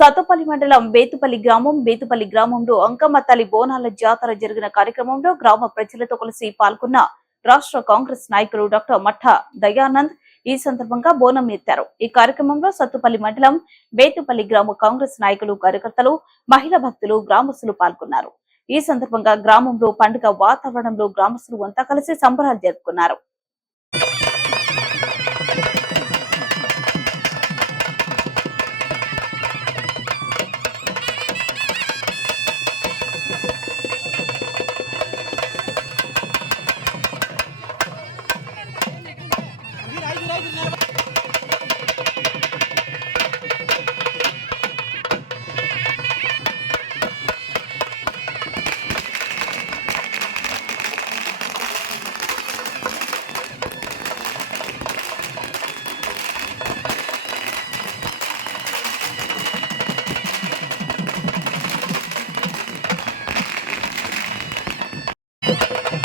సత్తుపల్లి మండలం బేతుపల్లి గ్రామంలో అంకమ్మ తల్లి బోనాల జాతర జరిగిన కార్యక్రమంలో గ్రామ ప్రజలతో కలిసి పాల్గొన్న రాష్ట్ర కాంగ్రెస్ నాయకులు డాక్టర్ మఠ దయానంద్ ఈ సందర్భంగా బోనం ఎత్తారు. ఈ కార్యక్రమంలో సత్తుపల్లి మండలం బేతుపల్లి గ్రామ కాంగ్రెస్ నాయకులు, కార్యకర్తలు, మహిళా భక్తులు, గ్రామస్తులు పాల్గొన్నారు. ఈ సందర్భంగా గ్రామంలో పండుగ వాతావరణంలో గ్రామస్తులు అంతా కలిసి సంబరాలు జరుపుకున్నారు.